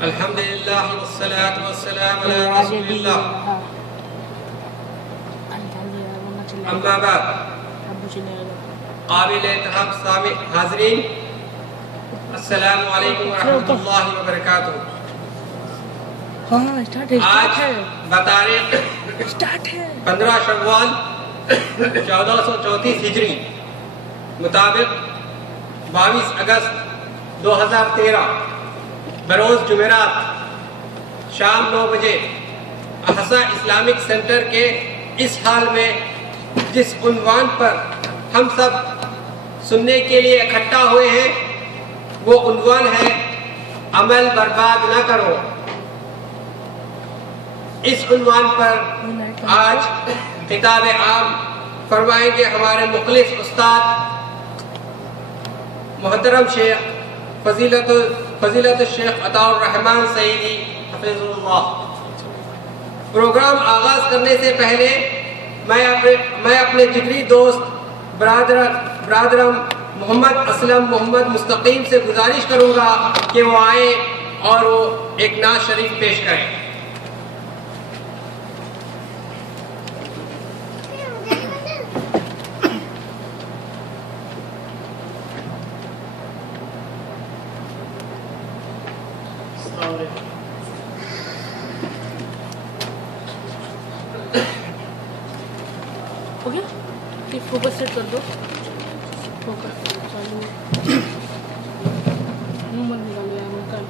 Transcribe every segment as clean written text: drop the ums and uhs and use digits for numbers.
الحمدللہ والصلاة والسلام علی رسول اللہ اما بعد قابل احترام حاضرین السلام علیکم ورحمۃ اللہ وبرکاتہ۔ آج بتاریخ 15 شوال 1434 ہجری مطابق 22 اگست 2013 بروز جمعرات شام 9 بجے احسا اسلامک سینٹر کے اس حال میں جس عنوان پر ہم سب سننے کے لیے اکٹھا ہوئے ہیں وہ عنوان ہے عمل برباد نہ کرو۔ اس عنوان پر آج خطاب عام فرمائیں گے ہمارے مخلص استاد محترم شیخ فضیلت الشیخ عطا الرحمن سعیدی حفظ اللہ۔ پروگرام آغاز کرنے سے پہلے میں اپنے جگری دوست برادرم محمد اسلم محمد مستقیم سے گزارش کروں گا کہ وہ آئیں اور وہ ایک نعت شریف پیش کریں۔ ہو گیا؟ فوکس سیٹ کر دو، فوکس چالو نمبر نکال لیا نکال۔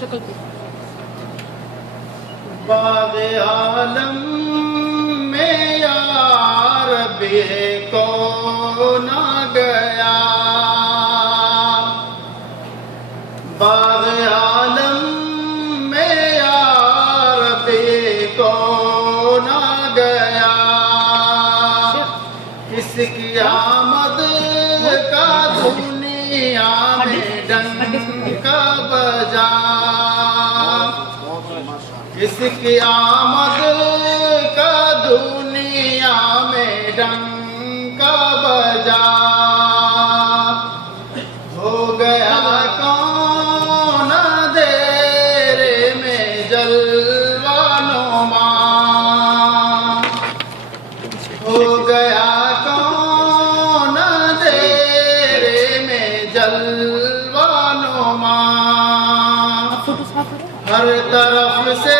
شکل پہ باغ عالم میں یار بے کو نہ گیا، باغ عالم میں یار بے کو نہ گیا، کس کی آمد کا دنیا میں ڈنک بجا، کس کی آمد کا دنیا میں ڈنک بجا، ہو گیا کون دیر میں جلوہ نما، ہو گیا کون دیر میں جلوہ نما، ہر طرف سے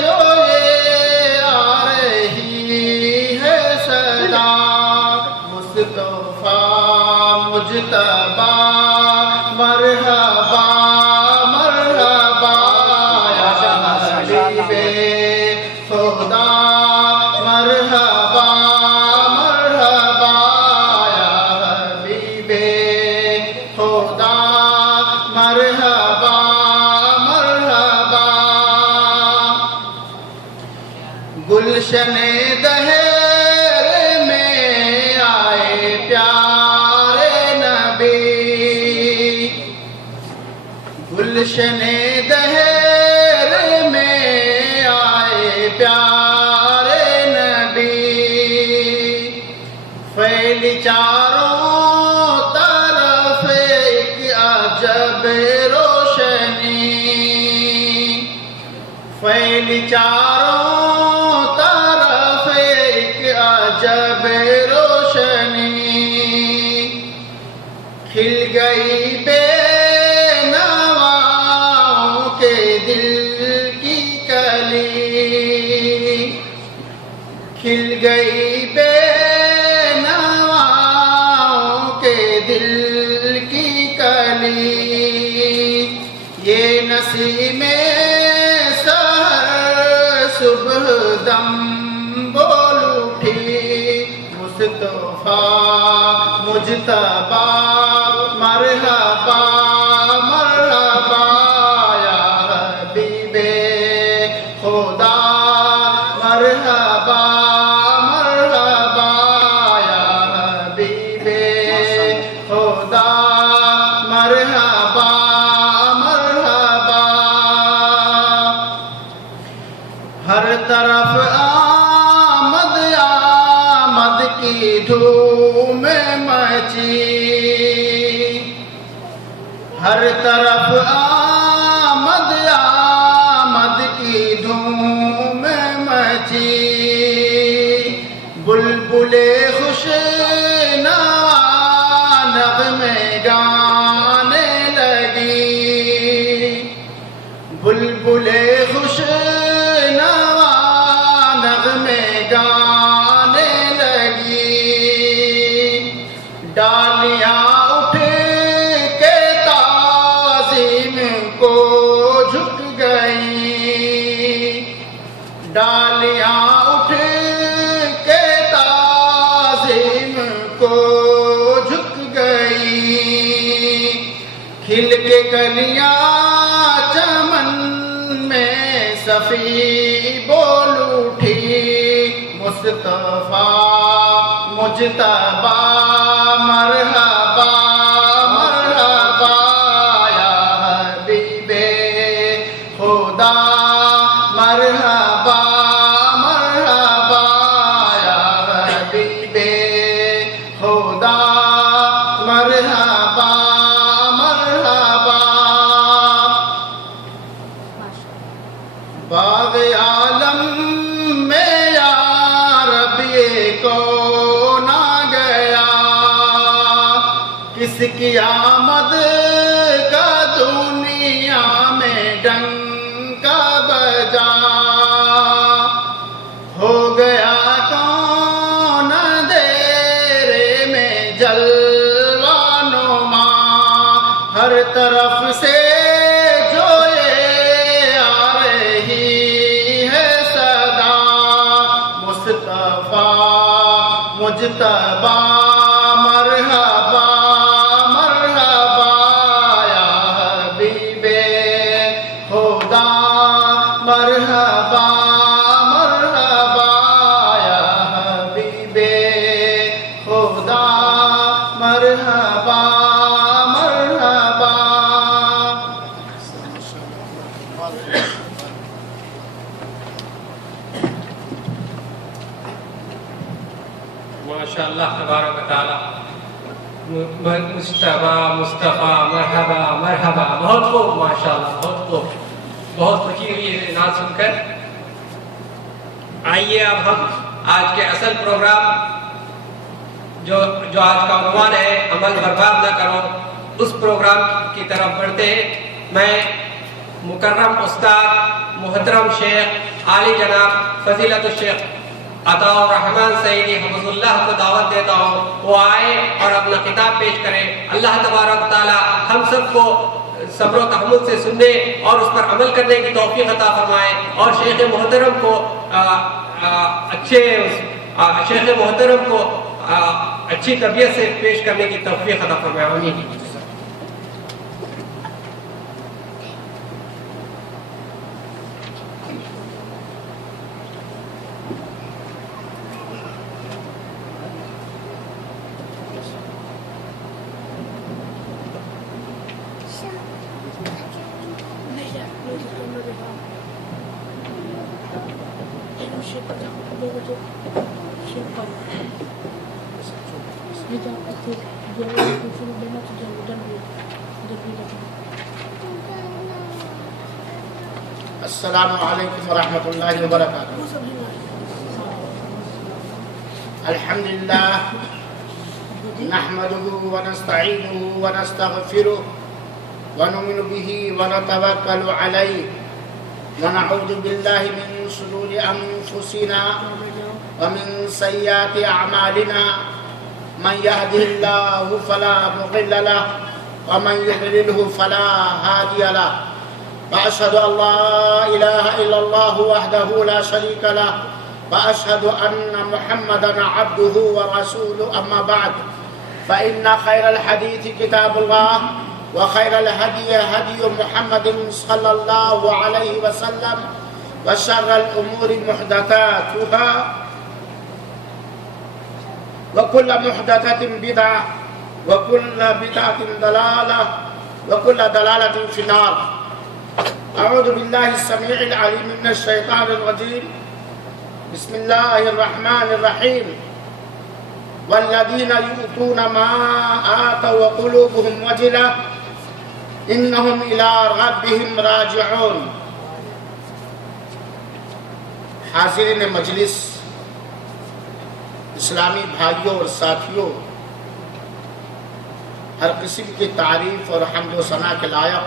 جو یہ آ رہی ہے صدا، مصطفیٰ مجتبیٰ مرحبا مرحبا یا حبیب خدا، مرحبا مرحبا یا حبیب خدا، مرحبا گلشن دہر میں آئے پیارے نبی، گلشن دہر میں آئے پیارے نبی، پھیل چاروں طرف ایک عجب روشنی، پھیل چاروں طرف ایک عجب روشنی، کھل گئی بے نواؤں کے دل کی کلی، کھل گئی بے نواؤں کے دل کی کلی، یہ نسیم صبح دم بول اٹھی، مصطفیٰ مجتبیٰ مرحبا مرحبا یا حبیب خدا، مرحبا مرحبا یا حبیب خدا، مرحبا مرحبا، ہر طرح کی دھوم مچی، ہر طرف آمد آمد کی دھوم مچی، بلبل خوش نوا نغمے گانے لگی، بلبل خوش نوا نغمے گانے لگی، ڈالیاں اٹھ کے تعظیم کو جھک گئی، ڈالیاں اٹھ کے تعظیم کو جھک گئی، کھل کے کلیاں چمن میں صفی بول اٹھی، مصطفیٰ مجتبیٰ مرحبا مرحبا یا حبیب خدا، مرحبا مرحبا یا حبیب خدا، مرحبا مرحبا۔ باغ عالم میں یا رب یہ کون آ گیا، کس کی آمد کا دنیا میں ڈنکا بجا، ہو گیا کون اندھیرے میں جلوہ نما، ہر طرف سے جو یہ آ رہی ہے صدا، مصطفیٰ مجتبیٰ مرحبا مرحبا یا حبیب خدا، مرحبا مرحبا یا حبیب خدا، مرحبا مرحبا۔ ماشاءاللہ تبارک و تعالی، مصطفیٰ مصطفیٰ مرحبا مرحبا، بہت خوب ماشاءاللہ، بہت خوب، بہت خوشی ہوئی یہ نعت سن کر۔ آئیے اب ہم آج کے اصل پروگرام جو آج کا عنوان ہے عمل برباد نہ کرو، اس پروگرام کی طرف بڑھتے ہیں۔ میں مکرم استاد محترم شیخ عالی جناب فضیلت الشیخ عطا الرحمن سعیدی حفظ اللہ کو دعوت دیتا ہوں، وہ آئے اور اپنا خطاب پیش کریں۔ اللہ تبارک و تعالی ہم سب کو صبر و تحمل سے سننے اور اس پر عمل کرنے کی توفیق عطا فرمائے، اور شیخ محترم کو اچھی طبیعت سے پیش کرنے کی توفیق عطا فرمائے، آمین۔ السلام علیکم ورحمۃ اللہ وبرکاتہ۔ الحمدللہ نحمده ونستعینه ونستغفره ونؤمن به ونتوکل علیہ ونعوذ باللہ من شرور انفسنا ومن سیئات اعمالنا، من يهده الله فلا مضل له ومن يضلله فلا هادي له، وأشهد أن لا إله إلا الله وحده لا شريك له، وأشهد أن محمدا عبده ورسوله، أما بعد فإن خير الحديث كتاب الله، وخير الهدي هدي محمد صلى الله عليه وسلم، وشر الأمور محدثاتها، وكل محدثة بدعة، وكل بدعة ضلالة، وكل ضلالة في النار۔ أعوذ بالله السميع العليم من الشيطان الرجيم، بسم الله الرحمن الرحيم، والذین یؤتون ما آتوا وقلوبهم وجلہ انہم الی ربہم راجعون۔ حاضرین مجلس، اسلامی بھائیوں اور ساتھیوں، ہر قسم کی تعریف اور حمد و ثنا کے لائق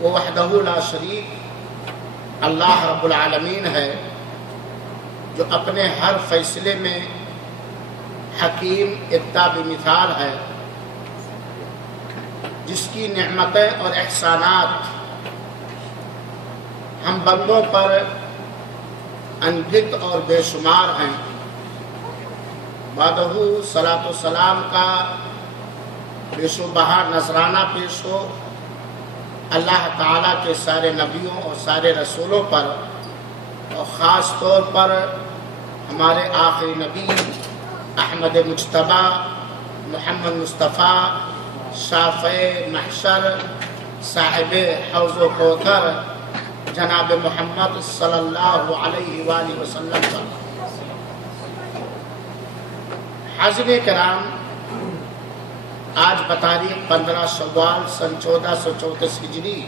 وہ وحدہ لا شریک اللہ رب العالمین ہے، جو اپنے ہر فیصلے میں حکیم اقتداء بمثال ہے، جس کی نعمتیں اور احسانات ہم بندوں پر انگت اور بے شمار ہیں۔ بعدہ صلاۃ و سلام کا بے شبہ نذرانہ پیش ہو اللہ تعالیٰ کے سارے نبیوں اور سارے رسولوں پر، اور خاص طور پر ہمارے آخری نبی احمد مجتبیٰ محمد مصطفیٰ شافع محشر صاحب حوض و کوثر جناب محمد صلی اللہ علیہ وآلہ وسلم پر۔ حاضرین کرام، آج بتاریخ 15 شوال سن 1434 ہجری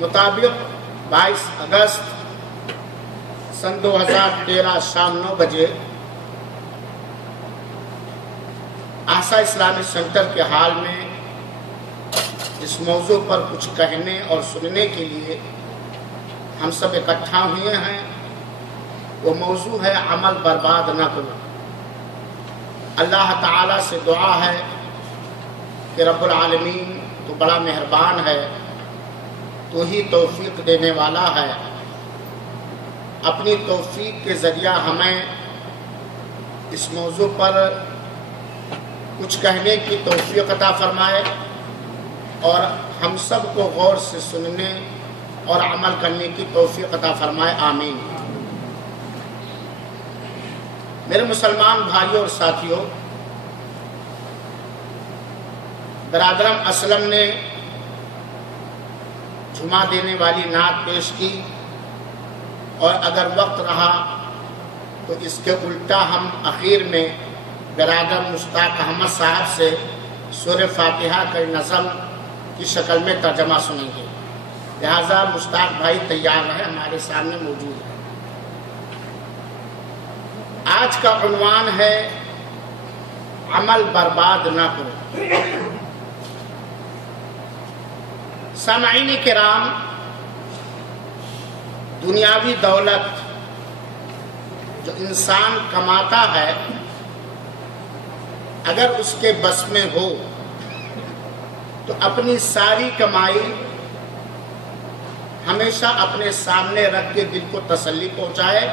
مطابق 22 اگست سن 2013 شام 9 بجے آسا اسلامی سینٹر کے ہال میں اس موضوع پر کچھ کہنے اور سننے کے لیے ہم سب اکٹھا ہوئے ہیں۔ وہ موضوع ہے عمل برباد نہ کرو۔ اللہ تعالیٰ سے دعا ہے کہ رب العالمین تو بڑا مہربان ہے، تو ہی توفیق دینے والا ہے، اپنی توفیق کے ذریعہ ہمیں اس موضوع پر کچھ کہنے کی توفیق عطا فرمائے، اور ہم سب کو غور سے سننے اور عمل کرنے کی توفیق عطا فرمائے، آمین۔ میرے مسلمان بھائیوں اور ساتھیوں، برادرم اسلم نے جمعہ دینے والی نعت پیش کی، اور اگر وقت رہا تو اس کے الٹا ہم اخیر میں برادر مشتاق احمد صاحب سے سورہ فاتحہ کا نظم کی شکل میں ترجمہ سنیں گے، لہذا مشتاق بھائی تیار رہے، ہمارے سامنے موجود ہے۔ آج کا عنوان ہے عمل برباد نہ کرو۔ سامعین کرام، دنیاوی دولت جو انسان کماتا ہے، اگر اس کے بس میں ہو تو اپنی ساری کمائی ہمیشہ اپنے سامنے رکھ کے دل کو تسلی پہنچائے،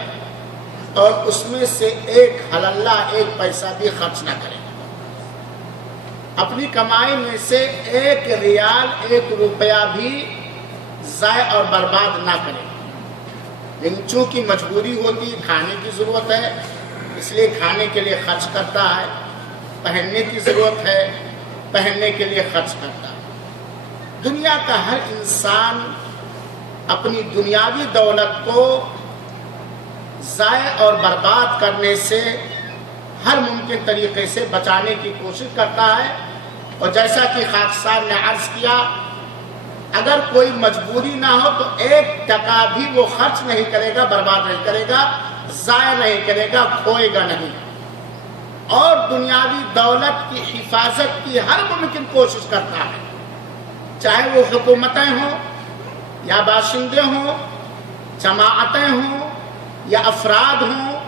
اور اس میں سے ایک حلالہ ایک پیسہ بھی خرچ نہ کرے، اپنی کمائی میں سے ایک ریال ایک روپیہ بھی ضائع اور برباد نہ کرے۔ لیکن چونکہ مجبوری ہوتی، کھانے کی ضرورت ہے، اس لیے کھانے کے لیے خرچ کرتا ہے، پہننے کی ضرورت ہے، پہننے کے لیے خرچ کرتا ہے۔ دنیا کا ہر انسان اپنی دنیاوی دولت کو ضائع اور برباد کرنے سے ہر ممکن طریقے سے بچانے کی کوشش کرتا ہے، اور جیسا کہ خاکسار نے عرض کیا، اگر کوئی مجبوری نہ ہو تو ایک ٹکا بھی وہ خرچ نہیں کرے گا، برباد نہیں کرے گا، ضائع نہیں کرے گا، کھوئے گا نہیں، اور دنیاوی دولت کی حفاظت کی ہر ممکن کوشش کرتا ہے، چاہے وہ حکومتیں ہوں یا باشندے ہوں، جماعتیں ہوں یا افراد ہوں،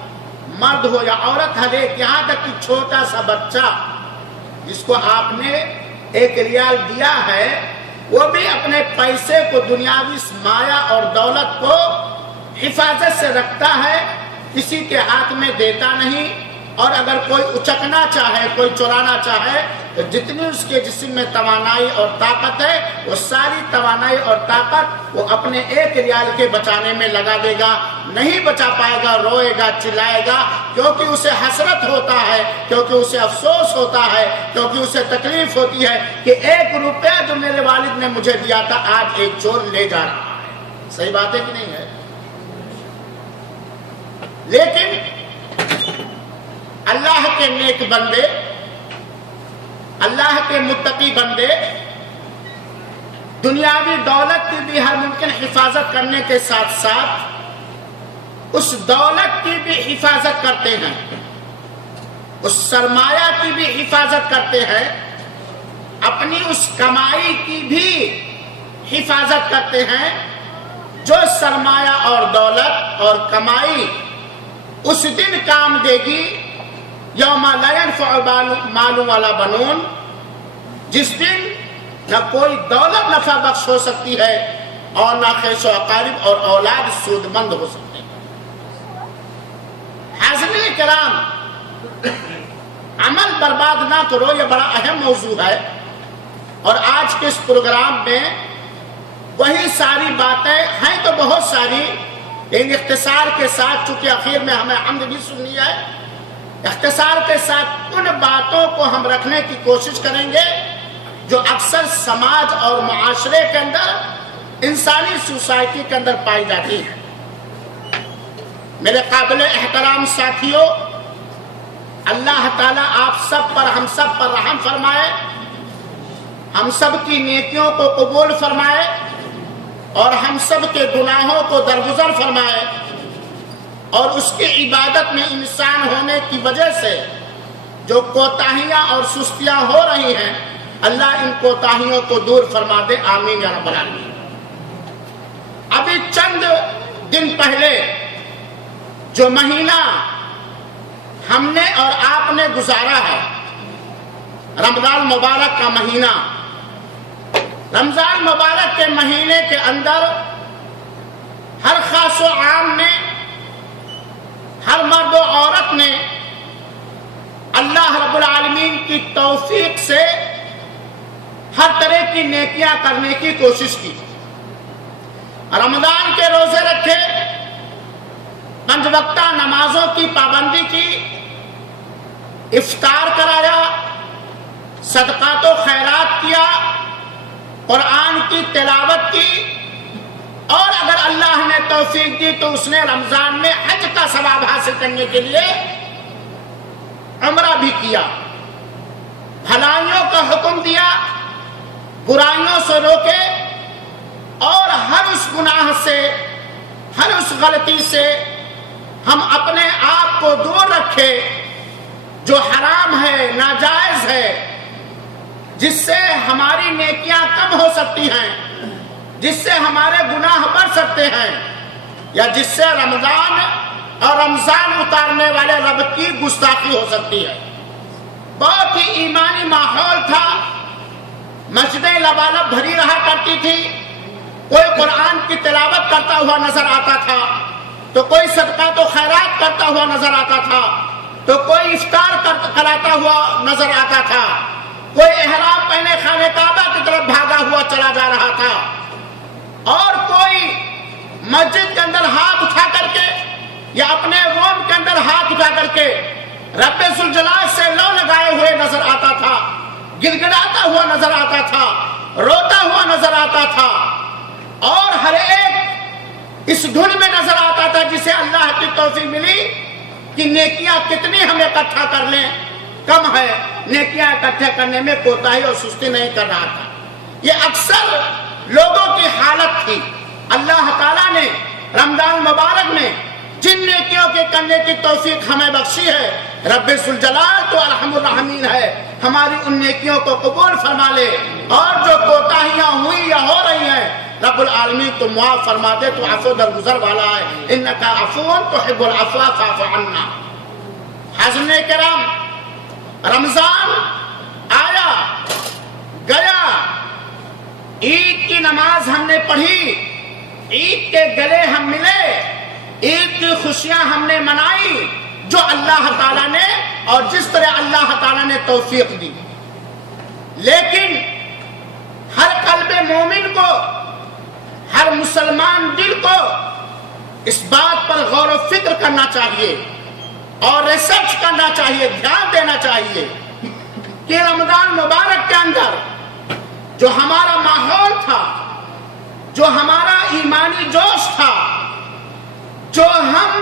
مرد ہو یا عورت، ہر ایک، یہاں تک کہ چھوٹا سا بچہ جس کو آپ نے 1 ریال دیا ہے، وہ بھی اپنے پیسے کو، دنیاوی مایا اور دولت کو حفاظت سے رکھتا ہے، کسی کے ہاتھ میں دیتا نہیں، اور اگر کوئی اچکنا چاہے، کوئی چرانا چاہے، تو جتنی اس کے جسم میں توانائی اور طاقت ہے، وہ ساری توانائی اور طاقت وہ اپنے 1 ریال کے بچانے میں لگا دے گا۔ نہیں بچا پائے گا، روئے گا، چلائے گا، کیونکہ اسے حسرت ہوتا ہے، کیونکہ اسے افسوس ہوتا ہے، کیونکہ اسے تکلیف ہوتی ہے کہ 1 روپیہ جو میرے والد نے مجھے دیا تھا، آج ایک چور لے جا رہا ہے۔ صحیح بات ہے کہ نہیں ہے؟ لیکن اللہ کے نیک بندے، اللہ کے متقی بندے دنیاوی دولت کی بھی ہر ممکن حفاظت کرنے کے ساتھ ساتھ اس دولت کی بھی حفاظت کرتے ہیں، اس سرمایہ کی بھی حفاظت کرتے ہیں، اپنی اس کمائی کی بھی حفاظت کرتے ہیں جو سرمایہ اور دولت اور کمائی اس دن کام دے گی یوم لا ينفع مال ولا بنون، جس دن نہ کوئی دولت نفع بخش ہو سکتی ہے اور نہ خیش و اقارب اور اولاد سود مند ہو سکتے ہیں۔ حاضرین کرام، عمل برباد نہ کرو، یہ بڑا اہم موضوع ہے، اور آج کے اس پروگرام میں وہی ساری باتیں ہیں تو بہت ساری، لیکن اختصار کے ساتھ، چونکہ اخیر میں ہمیں حمد بھی سننی ہے، اختصار کے ساتھ ان باتوں کو ہم رکھنے کی کوشش کریں گے جو اکثر سماج اور معاشرے کے اندر، انسانی سوسائٹی کے اندر پائی جاتی ہے۔ میرے قابل احترام ساتھیوں، اللہ تعالیٰ آپ سب پر، ہم سب پر رحم فرمائے، ہم سب کی نیکیوں کو قبول فرمائے اور ہم سب کے گناہوں کو درگزر فرمائے، اور اس کی عبادت میں انسان ہونے کی وجہ سے جو کوتاہیاں اور سستیاں ہو رہی ہیں، اللہ ان کوتاہیوں کو دور فرما دے، آمین یا رب العالمین۔ ابھی چند دن پہلے جو مہینہ ہم نے اور آپ نے گزارا ہے، رمضان مبارک کا مہینہ، رمضان مبارک کے مہینے کے اندر ہر خاص و عام نے، ہر مرد و عورت نے اللہ رب العالمین کی توفیق سے ہر طرح کی نیکیاں کرنے کی کوشش کی، رمضان کے روزے رکھے، 5 وقتہ نمازوں کی پابندی کی، افطار کرایا، صدقات و خیرات کیا، قرآن کی تلاوت کی، اور اگر اللہ نے توفیق دی تو اس نے رمضان میں حج کا ثواب حاصل کرنے کے لیے عمرہ بھی کیا، بھلائیوں کا حکم دیا، برائیوں سے روکے، اور ہر اس گناہ سے، ہر اس غلطی سے ہم اپنے آپ کو دور رکھے جو حرام ہے، ناجائز ہے، جس سے ہماری نیکیاں کم ہو سکتی ہیں، جس سے ہمارے گناہ بڑھ سکتے ہیں، یا جس سے رمضان اور رمضان اتارنے والے رب کی گستاخی ہو سکتی ہے۔ بہت ہی ایمانی ماحول تھا، مسجدیں لبالب بھری رہا کرتی تھی، کوئی قرآن کی تلاوت کرتا ہوا نظر آتا تھا، تو کوئی صدقات و خیرات کرتا ہوا نظر آتا تھا، تو کوئی افطار کراتا ہوا نظر آتا تھا، کوئی احرام پہنے خانہ کعبہ کی طرف بھاگا ہوا چلا جا رہا تھا، اور کوئی مسجد کے اندر ہاتھ اٹھا کر کے یا اپنے روم کے اندر ہاتھ اٹھا کر کے رب ذوالجلال سے لو لگائے ہوئے نظر آتا تھا، گڑگڑاتا ہوا نظر آتا تھا، روتا ہوا نظر آتا تھا، اور ہر ایک اس دھن میں نظر آتا تھا جسے اللہ کی توفیق ملی کہ نیکیاں کتنی ہم اکٹھا کر لیں، کم ہے، نیکیاں اکٹھا کرنے میں کوتاہی اور سستی نہیں کر رہا تھا۔ یہ اکثر لوگوں کی حالت تھی۔ اللہ تعالیٰ نے رمضان مبارک میں جن نیکیوں کے کرنے کی توفیق ہمیں بخشی ہے، رب ذوالجلال تو ارحم الراحمین ہے، ہماری ان نیکیوں کو قبول فرما لے، اور جو کوتاہیاں ہوئی یا ہو رہی ہیں رب العالمین تو معاف فرما دے، تو عفو درگزر والا ہے، انکا عفو تحب العفو فاعف عنا۔ حاضرین کرام، رمضان آیا گیا، عید کی نماز ہم نے پڑھی، عید کے گلے ہم ملے، عید کی خوشیاں ہم نے منائی جو اللہ تعالیٰ نے اور جس طرح اللہ تعالیٰ نے توفیق دی، لیکن ہر قلب مومن کو، ہر مسلمان دل کو اس بات پر غور و فکر کرنا چاہیے اور ریسرچ کرنا چاہیے، دھیان دینا چاہیے کہ رمضان مبارک کے اندر جو ہمارا ماحول تھا، جو ہمارا ایمانی جوش تھا، جو ہم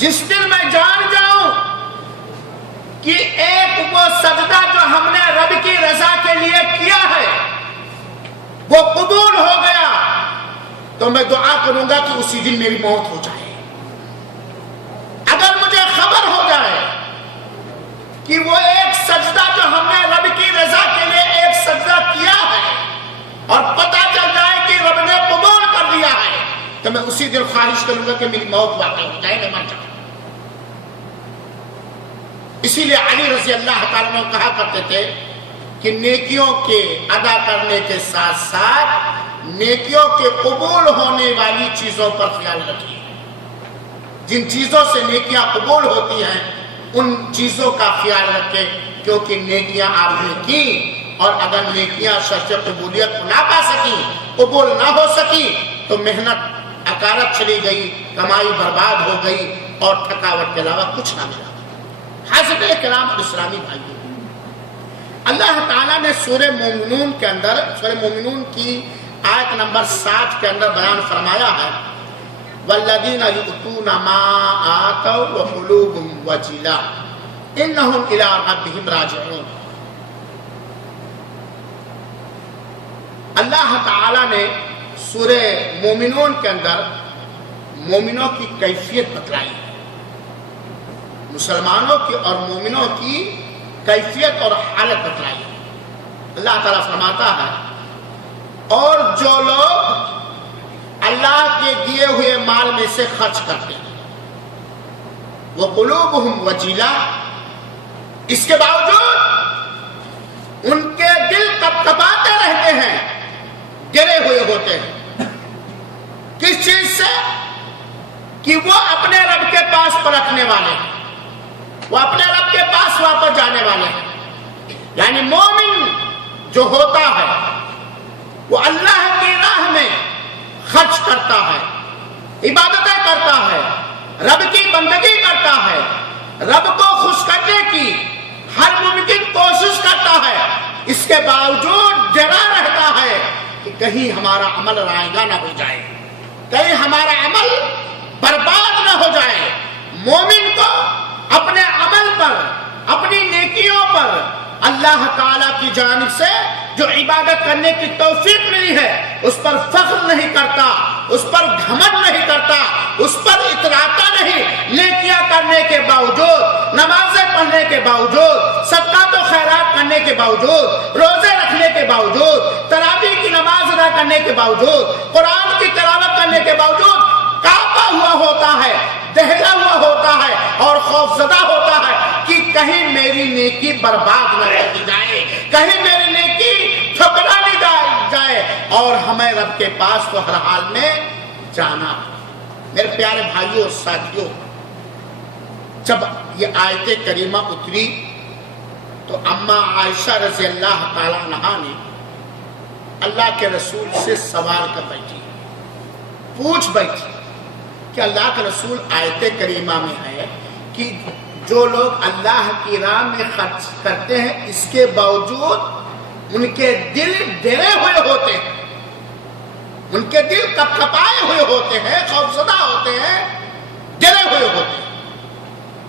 جس دن میں جان جاؤں کہ ایک وہ سجدہ جو ہم نے رب کی رضا کے لیے کیا ہے وہ قبول ہو گیا تو میں دعا کروں گا کہ اسی دن میری موت ہو جائے۔ اگر مجھے خبر ہو جائے کہ وہ ایک سجدہ جو ہم نے رب کی رضا کے لیے ایک سجدہ کیا ہے اور پتہ چل جائے کہ رب نے قبول کر لیا ہے تو میں اسی دن خواہش کروں گا کہ میری موت واقع ہو جائے، میں مر جاؤں۔ اسی لیے علی رضی اللہ تعالیٰ عنہ کہا کرتے تھے کہ نیکیوں کے ادا کرنے کے ساتھ ساتھ نیکیوں کے قبول ہونے والی چیزوں پر خیال رکھیے۔ جن چیزوں سے نیکیاں قبول ہوتی ہیں ان چیزوں کا خیال رکھیں، کیونکہ نیکیاں آپ نے کی اور اگر نیکیاں شرط قبولیت کو نہ پا سکی، قبول نہ ہو سکی تو محنت اکارت چلی گئی، کمائی برباد ہو گئی اور تھکاوٹ کے علاوہ کچھ نہ ملا۔ حضرت کرام اسلامی بھائیوں، اللہ تعالیٰ نے سورہ مومنون کے اندر، سورہ مومنون کی آیت نمبر 7 کے اندر بیان فرمایا ہے والذین یؤتون ما آتوا وقلوبهم وجلہ انہم الی ربہم راجعون۔ اللہ تعالیٰ نے سورہ مومنون کے اندر مومنوں کی کیفیت بتلائی ہے، مسلمانوں کی اور مومنوں کی کیفیت اور حالت بتلائی ہے۔ اللہ تعالیٰ فرماتا ہے اور جو لوگ اللہ کے دیے ہوئے مال میں سے خرچ کرتے ہیں وہ قلوبہم وجیلہ، اس کے باوجود ان کے دل کپکپاتے رہتے ہیں، گرے ہوئے ہوتے ہیں۔ کس چیز سے؟ کہ وہ اپنے رب کے پاس پرکھنے والے ہیں، وہ اپنے رب کے پاس واپس جانے والے ہیں۔ یعنی مومن جو ہوتا ہے وہ اللہ کی راہ میں خرچ کرتا ہے، عبادتیں کرتا ہے، رب کی بندگی کرتا ہے، رب کو خوش کرنے کی ہر ممکن کوشش کرتا ہے، اس کے باوجود ڈرا رہتا ہے کہ کہیں ہمارا عمل رائیگاں نہ ہو جائے، کہیں ہمارا عمل برباد نہ ہو جائے۔ مومن کو اپنے عمل پر، اپنی نیکیوں پر اللہ تعالیٰ کی جانب سے جو عبادت کرنے کی توفیق ملی ہے اس پر فخر نہیں کرتا، اس پر گھمنڈ نہیں کرتا، اس پر اتراتا نہیں۔ نیکیاں کرنے کے باوجود، نمازیں پڑھنے کے باوجود، صدقات و خیرات کرنے کے باوجود، روزے رکھنے کے باوجود، تراویح کی نماز ادا کرنے کے باوجود، قرآن کی تلاوت کرنے کے باوجود کانپا ہوا ہوتا ہے، دہلا ہوا ہوتا ہے اور خوف زدہ ہوتا ہے کہ کہیں میری نیکی برباد نہ کر دی جائے، کہیں میری نیکی ٹھکرا نہیں جائے اور ہمیں رب کے پاس تو ہر حال میں جانا۔ میرے پیارے بھائیوں اور ساتھیوں، جب یہ آیت کریمہ اتری تو اماں عائشہ رضی اللہ تعالیٰ عنہا نے اللہ کے رسول سے سوال کر بیٹھی، پوچھ بیٹھی کہ اللہ کے رسول آیت کریمہ میں ہے کہ جو لوگ اللہ کی راہ میں خرچ کرتے ہیں اس کے باوجود ان کے دل ڈرے ہوئے ہوتے ہیں، ان کے دل کپکپائے ہوئے ہوتے ہیں، خوفزدہ ہوتے ہیں، ڈرے ہوئے ہوتے ہیں۔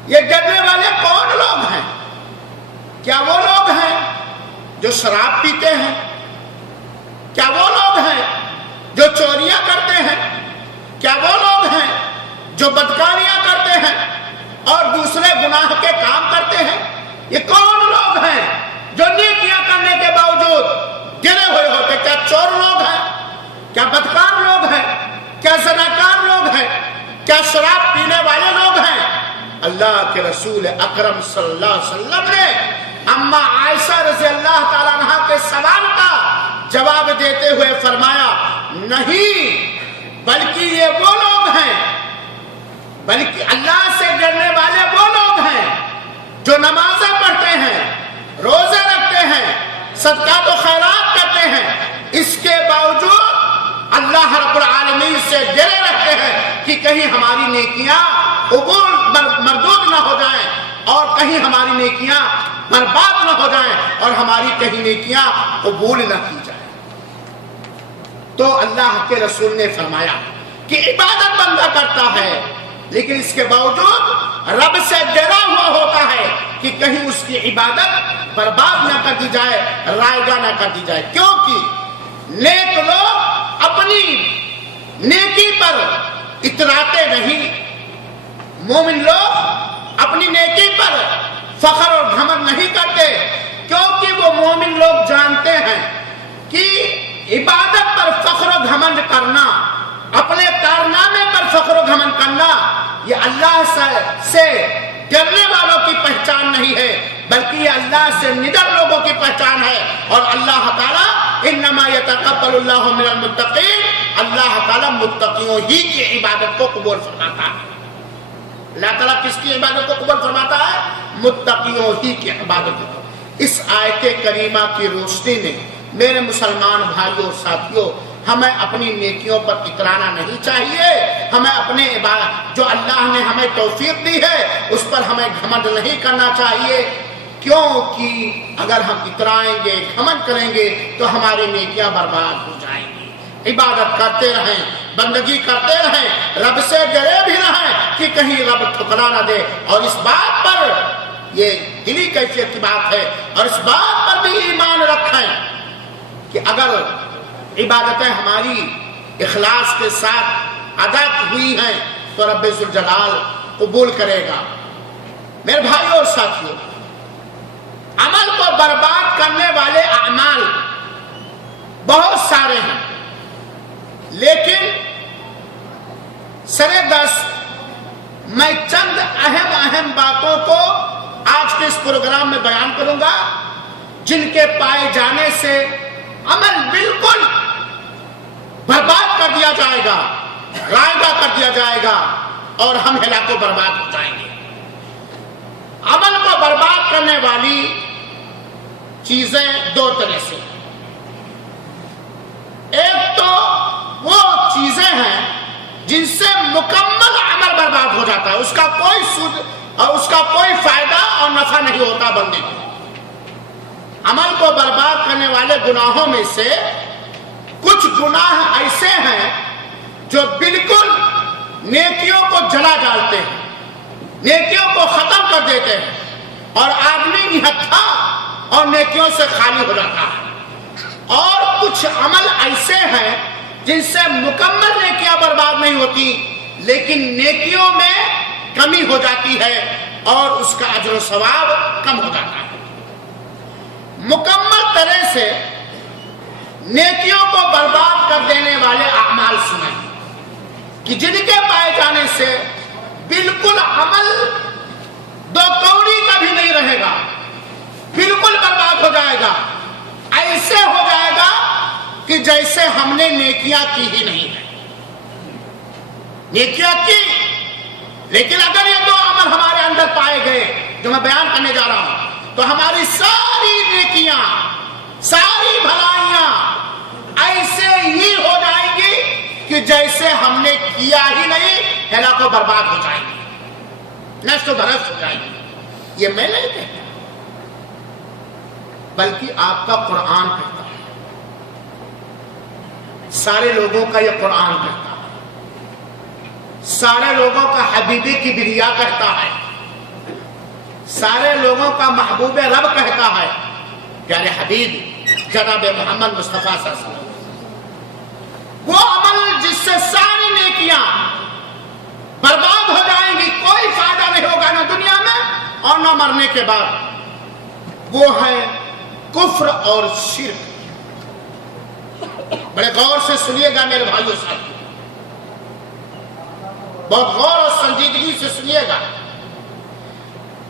یہ ڈرنے والے کون لوگ ہیں؟ کیا وہ لوگ ہیں جو شراب پیتے ہیں؟ کیا وہ لوگ ہیں جو چوریاں کرتے ہیں؟ کیا وہ لوگ ہیں جو بدکاریاں کرتے ہیں اور دوسرے گناہ کے کام کرتے ہیں؟ یہ کون لوگ ہیں جو نیکیاں کرنے کے باوجود گرے ہوئے ہوتے؟ کیا چور لوگ ہیں؟ کیا بدکار لوگ ہیں؟ کیا زناکار لوگ ہیں؟ کیا شراب پینے والے لوگ ہیں؟ اللہ کے رسول اکرم صلی اللہ علیہ وسلم نے اماں عائشہ رضی اللہ تعالیٰ عنہا کے سوال کا جواب دیتے ہوئے فرمایا نہیں، بلکہ یہ وہ لوگ ہیں، بلکہ اللہ سے ڈرنے والے وہ لوگ ہیں جو نمازیں پڑھتے ہیں، روزے رکھتے ہیں، صدقات و خیرات کرتے ہیں، اس کے باوجود اللہ رب العالمین سے ڈرے رکھتے ہیں کہ کہیں ہماری نیکیاں قبول مردود نہ ہو جائیں اور کہیں ہماری نیکیاں برباد نہ ہو جائیں اور ہماری کہیں نیکیاں قبول نہ کی جائیں۔ تو اللہ کے رسول نے فرمایا کہ عبادت بندہ کرتا ہے، لیکن اس کے باوجود رب سے ڈرا ہوا ہوتا ہے کہ کہیں اس کی عبادت برباد نہ کر دی جائے، رائگاں نہ کر دی جائے، کیونکہ نیک لوگ اپنی نیکی پر اتراتے نہیں، مومن لوگ اپنی نیکی پر فخر اور گھمنڈ نہیں کرتے، کیونکہ وہ مومن لوگ جانتے ہیں کہ عبادت پر فخر و گھمنڈ کرنا، اپنے کارنامے پر فخر و گھمنڈ کرنا، یہ اللہ سے ڈرنے والوں کی پہچان نہیں ہے، بلکہ یہ اللہ سے نڈر لوگوں کی پہچان ہے۔ اور اللہ تعالیٰ انما یتقبل اللہ من المتقین، اللہ تعالیٰ متقیوں ہی کی عبادت کو قبول فرماتا ہے۔ اللہ تعالیٰ کس کی عبادت کو قبول فرماتا ہے؟ متقیوں ہی کی عبادت کو۔ اس آیت کریمہ کی روشنی میں میرے مسلمان بھائیوں اور ساتھیوں، ہمیں اپنی نیکیوں پر اترانا نہیں چاہیے، ہمیں اپنے عبادت جو اللہ نے ہمیں توفیق دی ہے اس پر ہمیں گھمنڈ نہیں کرنا چاہیے، کیونکہ اگر ہم اترائیں گے، گھمنڈ کریں گے تو ہماری نیکیاں برباد ہو جائیں گی۔ عبادت کرتے رہیں، بندگی کرتے رہیں، رب سے ڈرے بھی رہیں کہ کہیں رب ٹھکرا نہ دے، اور اس بات پر، یہ دلی کیفیت کی بات ہے، اور اس بات پر بھی ایمان رکھیں کہ اگر عبادتیں ہماری اخلاص کے ساتھ ادا ہوئی ہیں تو رب ذوالجلال قبول کرے گا۔ میرے بھائیوں اور ساتھیوں، عمل کو برباد کرنے والے اعمال بہت سارے ہیں، لیکن سرِ دست میں چند اہم باتوں کو آج کے اس پروگرام میں بیان کروں گا، جن کے پائے جانے سے عمل بالکل برباد کر دیا جائے گا، رائگاں کر دیا جائے گا، اور ہم ہلاک و برباد ہو جائیں گے۔ عمل کو برباد کرنے والی چیزیں دو طرح سے، ایک تو وہ چیزیں ہیں جن سے مکمل عمل برباد ہو جاتا ہے، اس کا کوئی سود اور اس کا کوئی فائدہ اور نفع نہیں ہوتا بندے کو۔ عمل کو برباد کرنے والے گناہوں میں سے کچھ گناہ ایسے ہیں جو بالکل نیکیوں کو جلا ڈالتے ہیں، نیکیوں کو ختم کر دیتے ہیں، اور آدمی نہتھا اور نیکیوں سے خالی ہو جاتا ہے۔ اور کچھ عمل ایسے ہیں جن سے مکمل نیکیاں برباد نہیں ہوتی، لیکن نیکیوں میں کمی ہو جاتی ہے اور اس کا اجر و ثواب کم ہو جاتا ہے۔ مکمل طرح سے نیکیوں کو برباد کر دینے والے اعمال سنیں کہ جن کے پائے جانے سے بالکل عمل دو کوڑی کا بھی نہیں رہے گا، بالکل برباد ہو جائے گا، ایسے ہو جائے گا کہ جیسے ہم نے نیکیاں کی ہی نہیں ہے۔ نیکیاں کی، لیکن اگر یہ دو عمل ہمارے اندر پائے گئے جو میں بیان کرنے جا رہا ہوں، تو ہماری ساری نیکیاں، ساری بھلائیاں ایسے ہی ہو جائیں گی کہ جیسے ہم نے کیا ہی نہیں، ہلاک و برباد ہو جائیں گی، نشت و برست ہو جائیں گی۔ یہ میں نہیں کہتا، بلکہ آپ کا قرآن کہتا ہے، سارے لوگوں کا یہ قرآن کہتا ہے، سارے لوگوں کا حبیبی کی بریا کہتا ہے، سارے لوگوں کا محبوب رب کہتا ہے، پیارے حبیب جناب محمد مصطفیٰ صلی اللہ علیہ وسلم۔ وہ عمل جس سے ساری نیکیاں برباد ہو جائیں گی، کوئی فائدہ نہیں ہوگا نہ دنیا میں اور نہ مرنے کے بعد، وہ ہے کفر اور شرک۔ بڑے غور سے سنیے گا میرے بھائیوں ساتھیوں، بہت غور اور سنجیدگی سے سنیے گا۔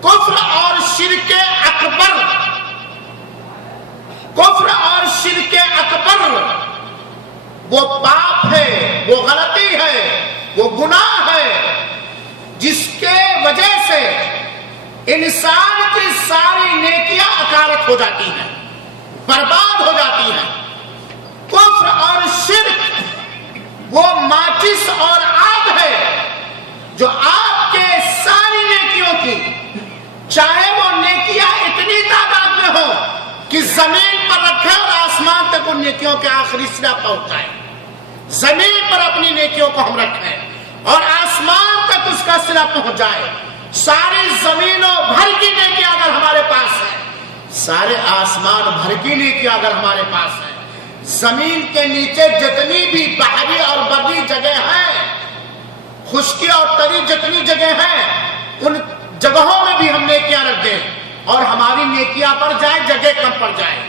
کفر اور شرک اکبر، کفر اور شرک اکبر وہ پاپ ہے، وہ غلطی ہے، وہ گناہ ہے جس کے وجہ سے انسان کی ساری نیکیاں اکارت ہو جاتی ہیں، برباد ہو جاتی ہیں۔ کفر اور شرک وہ ماچس اور آگ ہے جو آپ کے ساری نیکیوں کی، چاہے وہ نیکیاں اتنی تعداد میں ہو کہ زمین پر رکھے اور آسمان تک ان نیکیوں کے آخری سرا پہنچائے، زمین پر اپنی نیکیوں کو ہم رکھیں اور آسمان تک اس کا صلہ پہنچ جائے. ساری زمینوں بھر کی نیکیاں اگر ہمارے پاس ہے, سارے آسمان بھر کی نیکیاں اگر ہمارے پاس ہے, زمین کے نیچے جتنی بھی بحری اور بری جگہ ہیں, خشکی اور تری جتنی جگہ ہیں, ان جگہوں میں بھی ہم نیکیاں رکھ دیں اور ہماری نیکیاں بڑھ جائے, جگہ کم پڑ جائے,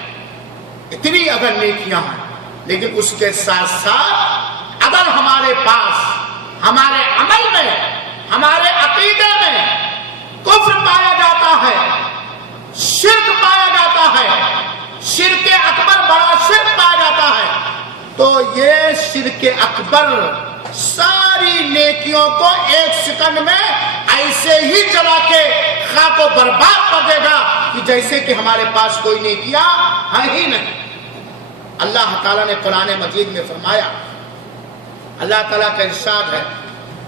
اتنی اگر نیکیاں ہیں. لیکن اس کے ساتھ ساتھ اگر ہمارے پاس ہمارے عمل میں, ہمارے عقیدے میں کفر پایا جاتا ہے, شرک پایا جاتا ہے, شرک اکبر بڑا شرک پایا جاتا ہے, تو یہ شرک اکبر ساری نیکیوں کو ایک سیکنڈ میں ایسے ہی جلا کے خاک و برباد کر دے گا کہ جیسے کہ ہمارے پاس کوئی نیکیاں ہیں ہی نہیں. اللہ تعالیٰ نے قرآن مجید میں فرمایا, اللہ تعالیٰ کا ارشاد ہے,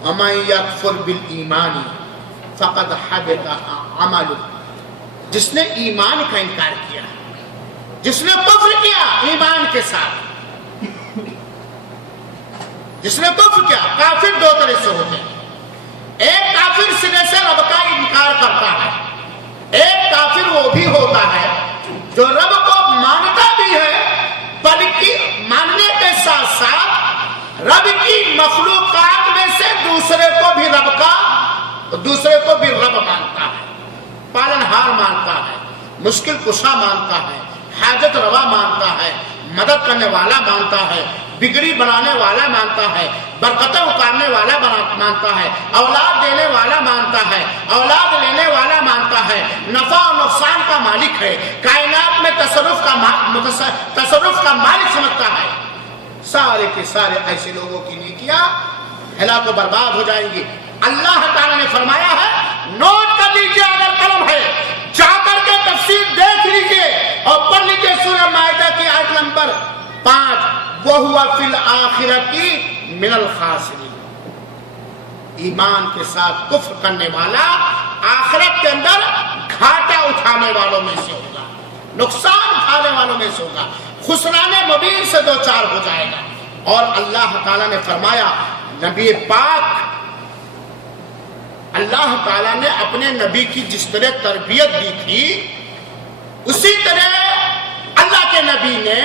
وَمَن يَكْفُرْ بِالْإِيمَانِ فَقَدْ حَبِطَ عَمَلُهُ. جس نے ایمان کا انکار کیا, جس نے کفر کیا ایمان کے ساتھ, جس نے کفر کیا. کافر دو طرح سے ہوتے ہیں, ایک کافر سرے سے رب کا انکار کرتا ہے, ایک کافر وہ بھی ہوتا ہے جو رب کو مانتا بھی ہے, بلکہ ماننے کے ساتھ ساتھ رب کی مخلوقات میں سے دوسرے کو بھی رب مانتا ہے, پالنہار مانتا ہے, مشکل کشا مانتا ہے, حاجت روا مانتا ہے, مدد کرنے والا مانتا ہے, بگڑی بنانے والا مانتا ہے, برکتیں اتارنے والا مانتا ہے, اولاد دینے والا مانتا ہے, اولاد لینے والا مانتا ہے, نفع اور نقصان کا مالک ہے, کائنات میں تصرف کا مالک سمجھتا ہے. سارے کے سارے ایسے لوگوں کی نیکیاں ہلاک و برباد ہو جائیں گی. اللہ تعالیٰ نے فرمایا ہے, نوٹ کر لیجئے اگر قلم ہے, جا کر کے تفسیر دیکھ لیجئے اور پڑھ لیجئے سورہ مائدہ کی آیت نمبر 5, وَهُوَ فِي الْآخِرَةِ مِنَ الْخَاسِرِينَ. ایمان کے ساتھ کفر کرنے والا آخرت کے اندر گھاٹا اٹھانے والوں میں سے ہوگا, نقصان اٹھانے والوں میں سے ہوگا, خسران مبین سے دو چار ہو جائے گا. اور اللہ تعالیٰ نے فرمایا, نبی پاک, اللہ تعالیٰ نے اپنے نبی کی جس طرح تربیت دی تھی, اسی طرح اللہ کے نبی نے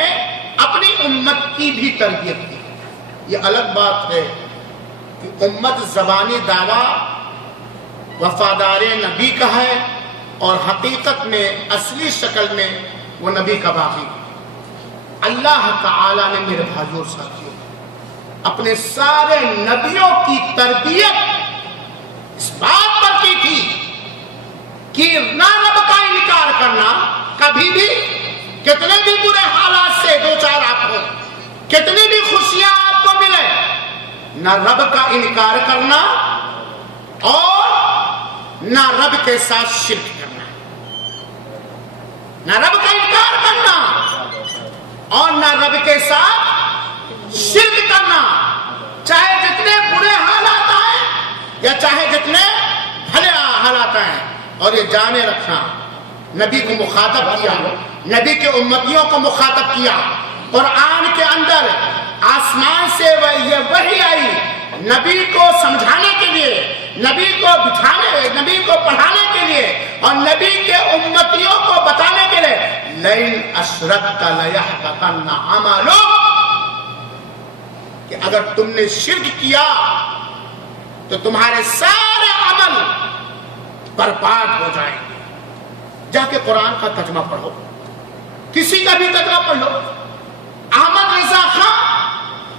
اپنی امت کی بھی تربیت کی. یہ الگ بات ہے کہ امت زبانی دعویٰ وفادار نبی کا ہے اور حقیقت میں اصلی شکل میں وہ نبی کا باقی. اللہ تعالیٰ نے میرے بھائیوں ساتھیوں اپنے سارے نبیوں کی تربیت اس بات پر کی تھی کہ نہ رب کا انکار کرنا کبھی بھی, کتنے بھی برے حالات سے دو چار آپ ہو, کتنی بھی خوشیاں آپ کو ملے, نہ رب کا انکار کرنا اور نہ رب کے ساتھ شرک کرنا, نہ رب کا انکار کرنا اور نہ رب کے ساتھ شرک کرنا, چاہے جتنے برے حالات آئیں یا چاہے جتنے بھلے حالات آئیں. اور یہ جانے رکھنا, نبی کو مخاطب کیا, نبی کے امتیوں کو مخاطب کیا. قرآن کے اندر آسمان سے یہ وحی آئی نبی کو سمجھانے کے لیے, نبی کو بٹھانے, نبی کو پڑھانے کے لیے اور نبی کے امتیوں کو بتانے کے لیے, لَئِنْ أَشْرَكْتَ لَيَحْبَطَنَّ عَمَلُكَ, کہ اگر تم نے شرک کیا تو تمہارے سارے عمل برباد ہو جائیں گے. جا کے قرآن کا ترجمہ پڑھو, کسی کا بھی ترجمہ پڑھ لو. احمد رضا خان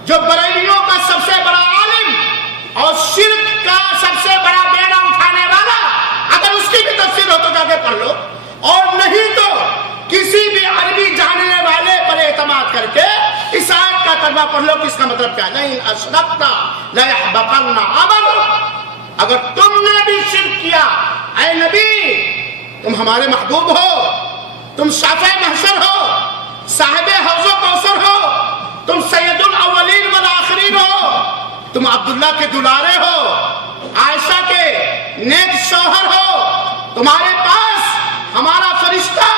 جو بریلیوں کا سب سے بڑا عالم اور شرک کا سب سے بڑا بیڑا اٹھانے والا, اگر اس کی بھی تفسیر ہو تو جا کے پڑھ لو, اور نہیں تو کسی بھی عربی جاننے والے پر اعتماد کر کے اس آیت کا ترجمہ پڑھ لو کہ اس کا مطلب کیا ہے. لَئِنْ أَشْرَكْتَ لَيَحْبَطَنَّ عَمَلُكَ, اگر تم نے بھی شرک کیا, اے نبی تم ہمارے محبوب ہو, تم شافع محشر ہو, صاحب حوض و کوثر ہو, تم سید الاولین والآخرین ہو, تم عبداللہ کے دلارے ہو, عائشہ کے نیک شوہر ہو, تمہارے پاس ہمارا فرشتہ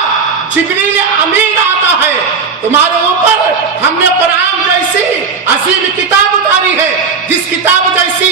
جبریل امین آتا ہے, تمہارے اوپر ہم نے قرآن جیسی عظیم کتاب اتاری ہے, جس کتاب جیسی